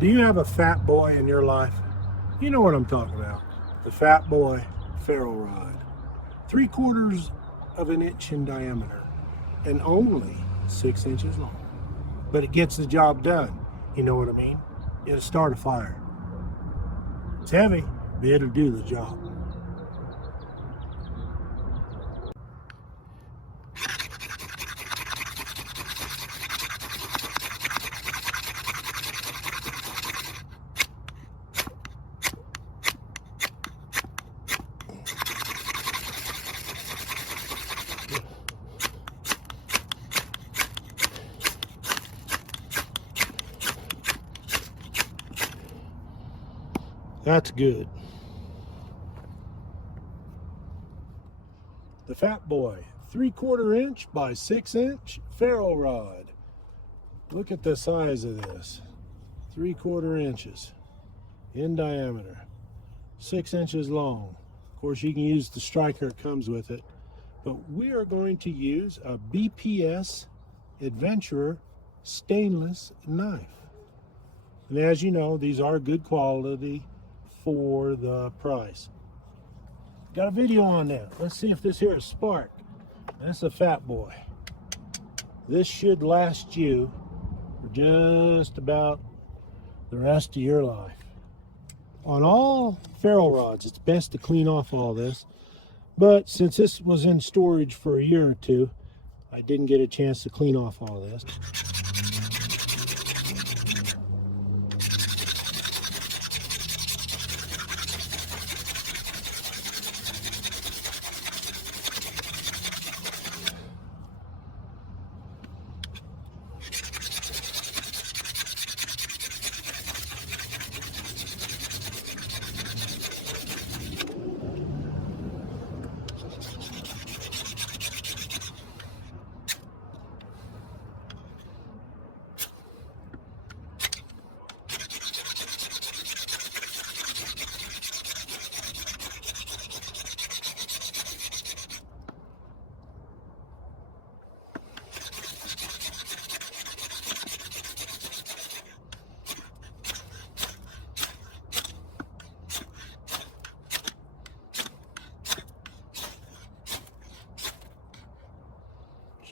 Do you have a fat boy in your life? You know what I'm talking about. The Fat Boy Ferro Rod. 3/4 of an inch in diameter and only 6 inches long. But it gets the job done. You know what I mean? It'll start a fire. It's heavy, but it'll do the job. That's good. The Fat Boy, 3/4 inch by 6 inch ferro rod. Look at the size of this. 3/4 inches in diameter, 6 inches long. Of course, you can use the striker that comes with it, but we are going to use a BPS Adventurer stainless knife. And as you know, these are good quality for the price. Got a video on that. Let's see if this here is spark. That's a Fat Boy. This should last you for just about the rest of your life. On all ferro rods, it's best to clean off all this, but since this was in storage for a year or two, I didn't get a chance to clean off all this.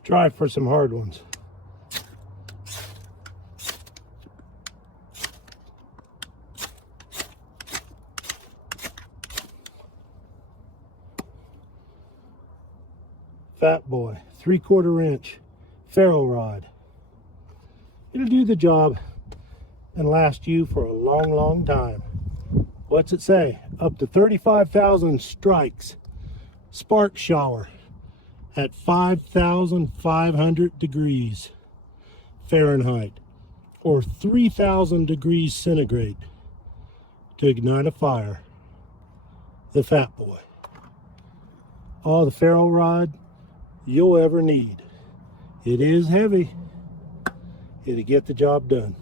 Try for some hard ones. Fat Boy, 3/4 inch ferro rod. It'll do the job and last you for a long, long time. What's it say? Up to 35,000 strikes. Spark shower at 5,500 degrees Fahrenheit or 3,000 degrees centigrade to ignite a fire. The Fat Boy. All the ferro rod you'll ever need. It is heavy. It'll get the job done.